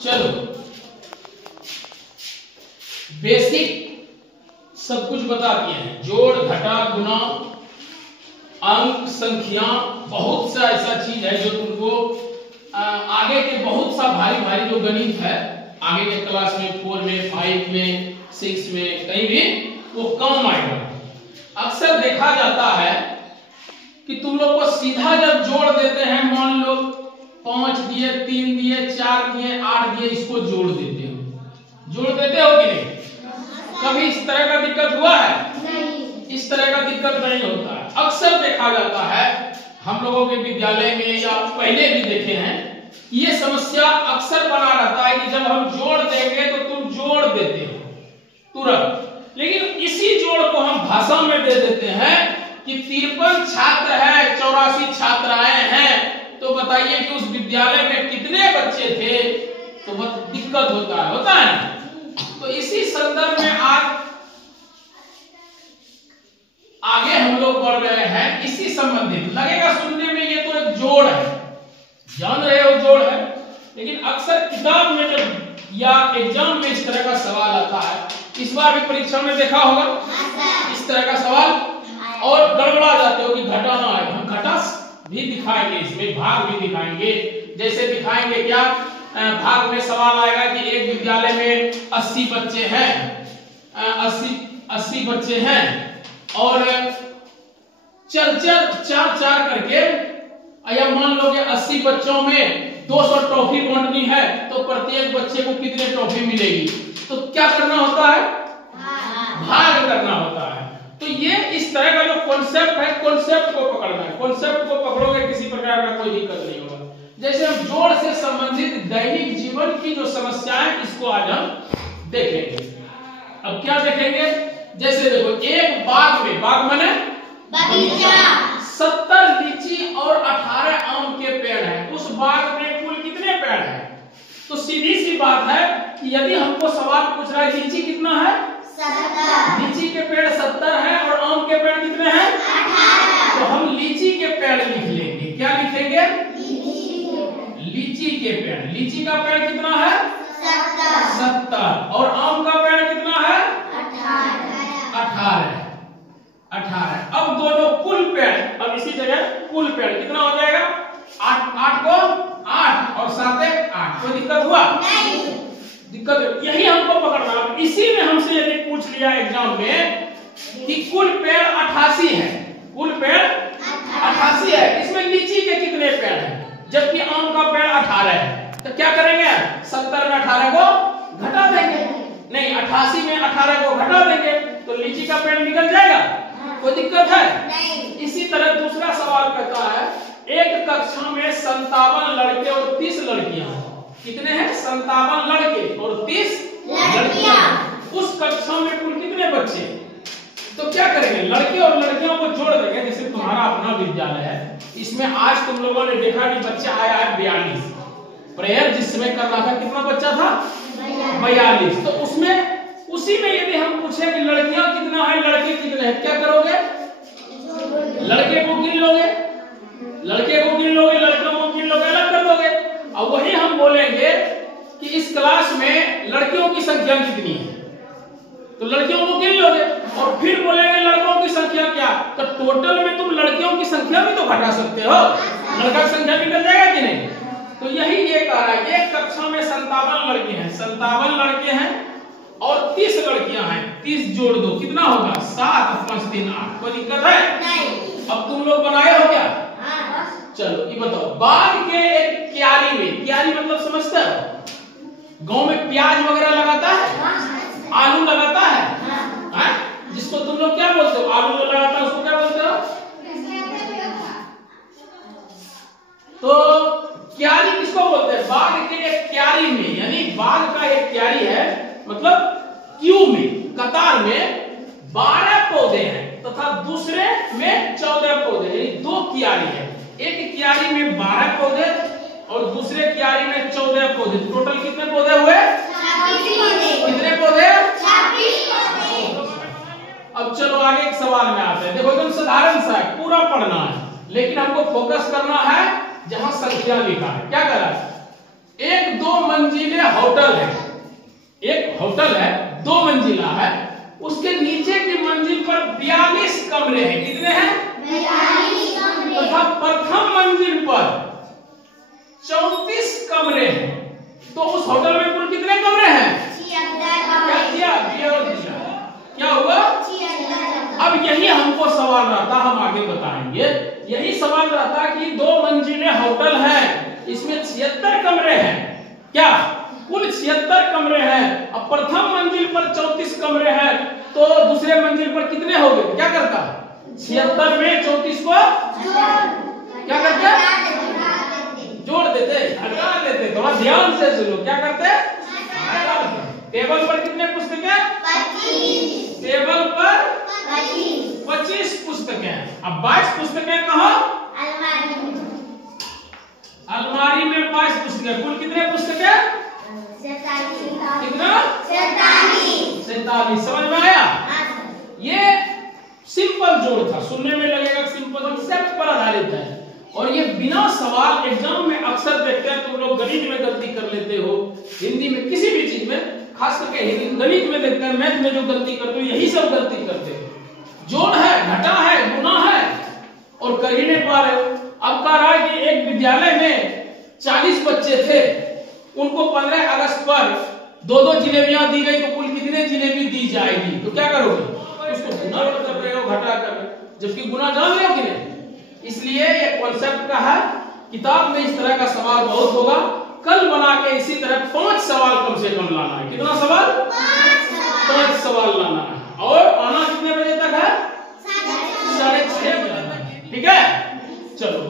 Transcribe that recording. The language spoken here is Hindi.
चलो बेसिक सब कुछ बता दिए हैं, जोड़ घटा गुना अंक संख्या, बहुत सा ऐसा चीज है जो तुमको आगे के बहुत सा भारी भारी जो गणित है आगे के क्लास में 4 में 5 में 6 में कहीं भी वो काम आएगा। अक्सर देखा जाता है कि तुम लोग को सीधा जब जोड़ देते हैं, मान लो 5 दिए 3 दिए 4 दिए 8 दिए, इसको जोड़ देते हो, जोड़ देते हो कि नहीं? कभी इस तरह का दिक्कत हुआ है? नहीं। इस तरह का दिक्कत नहीं होता है। अक्सर देखा जाता है हम लोगों के विद्यालय में या पहले भी देखे हैं, ये समस्या अक्सर बना रहता है कि जब हम जोड़ देंगे तो तुम जोड़ देते हो तुरंत, लेकिन इसी जोड़ को हम भाषा में दे देते हैं कि 53 छात्र है 84 छात्राएं हैं, तो बताइए कि उस विद्यालय में कितने बच्चे थे, तो बहुत दिक्कत होता है ना। तो इसी संदर्भ में आगे हम लोग बढ़ रहे हैं, इसी संबंधित लगेगा सुनने में ये तो एक जोड़ है, जान रहे हो जोड़ है, लेकिन अक्सर किताब में जब या एग्जाम में इस तरह का सवाल आता है, इस बार भी परीक्षा में देखा होगा इस तरह का सवाल, और गड़बड़ा जाते हो कि घटाना है। हम घटा भी दिखाएंगे, इसमें भाग भी दिखाएंगे। जैसे दिखाएंगे क्या, भाग में सवाल आएगा कि एक विद्यालय में 80 बच्चे हैं, 80 बच्चे हैं और चार करके, या मान लो कि 80 बच्चों में 200 ट्रॉफी बांटनी है, तो प्रत्येक बच्चे को कितने ट्रॉफी मिलेगी, तो क्या करना होता है? भाग करना होता है। तो ये इस तरह का जो कॉन्सेप्ट है, कॉन्सेप्ट को पकड़ना है, कॉन्सेप्ट को पकड़ोगे किसी प्रकार का कोई दिक्कत नहीं होगा। जैसे हम जोड़ से संबंधित दैनिक जीवन की जो समस्याएं, इसको आज हम देखेंगे। अब क्या देखेंगे, जैसे देखो एक बाग में, बाग माने बगीचा, 70 लीची और 18 आम के पेड़ हैं, उस बाग में कुल कितने पेड़ हैं? तो सीधी सी बात है कि यदि हमको सवाल पूछ रहा है लीची कितना है, 70, लीची के पेड़ 70 हैं और आम के पेड़ कितने हैं, 18, तो हम लीची के पेड़ लिख लेंगे। क्या लिखेंगे? लीची के पेड़। लीची का पेड़ कितना है? 70 और आम का पेड़ कितना है? 18। अब दोनों कुल पेड़, अब इसी जगह कुल पेड़ कितना हो जाएगा? 8 को 8 और 7 8। कोई दिक्कत हुआ? नहीं। दिक्कत यही हमको पकड़ना। इसी में हमसे यदि पूछ लिया एग्जाम में कि कुल पेड़ 88 है, कुल पेड़ 88 है, इसमें लीची के कितने पेड़ हैं, जबकि आम का पेड़ 18 है, तो क्या करेंगे? 70 में 18 को घटा देंगे, नहीं 88 में 18 को घटा देंगे, तो लीची का पेड़ निकल जाएगा। कोई दिक्कत है? नहीं। इसी तरह दूसरा सवाल कहता है एक कक्षा में 57 लड़के और 30 लड़कियां, कितने हैं? 57 लड़के और 30 लड़कियां। उस कक्षा में कुल कितने बच्चे? तो क्या करेंगे? लड़के और लड़कियों को जोड़ देंगे। जैसे तुम्हारा अपना विद्यालय है, इसमें आज तुम लोगों ने देखा कि बच्चा आया है 42, प्रेयर जिस समय कर रहा था कितना बच्चा था? 42। तो उसमें उसी में यदि हम पूछे कि लड़कियां कितना है, लड़के कितने हैं, क्या करोगे? लड़के को गिन लोगे, लड़के को गिन लोगे, लड़कियों को गिन लोगे, अलग कर दोगे। और वही हम बोलेंगे कि इस क्लास में लड़कियों की संख्या कितनी है, तो लड़कियों को गिन लोगे, और फिर बोलेंगे लड़कों की संख्या क्या, तो टोटल में तुम लड़कियों की संख्या भी तो घटा सकते हो, लड़का की संख्या निकल जाएगा कि नहीं। तो यही ये कह रहा है, एक कक्षा में 57 लड़के हैं, 57 लड़के हैं और 30 लड़कियां हैं, 30 जोड़ दो कितना होगा? 7 5 3 8। कोई दिक्कत है? नहीं। अब तुम लोग बनाए हो क्या? हाँ। चलो ये बताओ, बाग के एक क्यारी में, क्यारी मतलब समझते हो, गांव में प्याज वगैरह लगाता है, आलू लगाता है, जिसको तुम लोग क्या बोलते हो? आलू जो लगाता है उसको क्या बोलते हो? तो क्यारी किसको बोलते हैं? बाग के एक क्यारी में, यानी बाग का एक क्यारी है, मतलब क्यू में, कतार में 12 पौधे हैं तथा दूसरे में 14 पौधे, यानी 2 क्यारी है। एक क्यारी में 12 पौधे और दूसरे क्यारी में 14 पौधे, टोटल कितने पौधे हुए? 26 पौधे। कितने पौधे? 26 पौधे। अब चलो आगे एक सवाल में आते हैं। देखो एकदम साधारण सा है, पूरा पढ़ना है, लेकिन हमको फोकस करना है जहां संख्या लिखा है। क्या कर रहा है? एक 2 मंजिले होटल है, एक होटल है 2 मंजिला है, उसके नीचे की मंजिल पर 42 कमरे हैं। कितने हैं? 42 कमरे। तथा प्रथम मंजिल पर 34 कमरे हैं। तो उस होटल में कुल कितने कमरे हैं? 76। क्या हुआ? अब यही हमको सवाल रहता, हम आगे बताएंगे। यही सवाल रहता कि 2 मंजिले होटल है, इसमें 76 कमरे हैं। क्या कुल 76 कमरे हैं? अब प्रथम मंजिल पर 34 कमरे हैं, तो दूसरे मंजिल पर कितने हो गए? क्या करता? 76 में 34 को क्या करते? जोड़ देते, हटा देते। थोड़ा ध्यान से सुनो, क्या करते? टेबल पर कितने पुस्तकें? 25। टेबल पर 25 पुस्तकें। अब 22 पुस्तकें कहाँ? अलमारी में 22 पुस्तकें। कुल कितने पुस्तकें? 47। समझ में आया? ये सिंपल जोड़ था, सुनने में लगेगा सिंपल, कंसेप्ट पर आधारित है। और ये बिना सवाल एग्जाम में अक्सर देखते हैं, तुम लोग गणित में गलती कर लेते हो, हिंदी में किसी भी चीज में, खास करके हिंदी गणित में देखते हैं, मैथ में जो गलती करते हो यही सब गलती करते हो। जोड़ है, घटा है, गुना है और कर ही नहीं पा रहे हो। अब कह रहा है कि एक विद्यालय में 40 बच्चे थे, उनको 15 अगस्त पर 2-2 जिलेबियां दी गई, तो कुल कितने जिलेबी दी जाएगी? तो क्या करोगे? उसको गुना कर रहे हो, घटा कर रहे हो, जबकि गुना जान रहे हो कि नहीं। इसलिए ये कॉन्सेप्ट का है। किताब में इस तरह का सवाल बहुत होगा। कल बना के इसी तरह 5 सवाल कम से कम लाना है। कितना सवाल? 5 सवाल लाना है। और आना कितने बजे तक है? 6:30 बजे। ठीक है, चलो।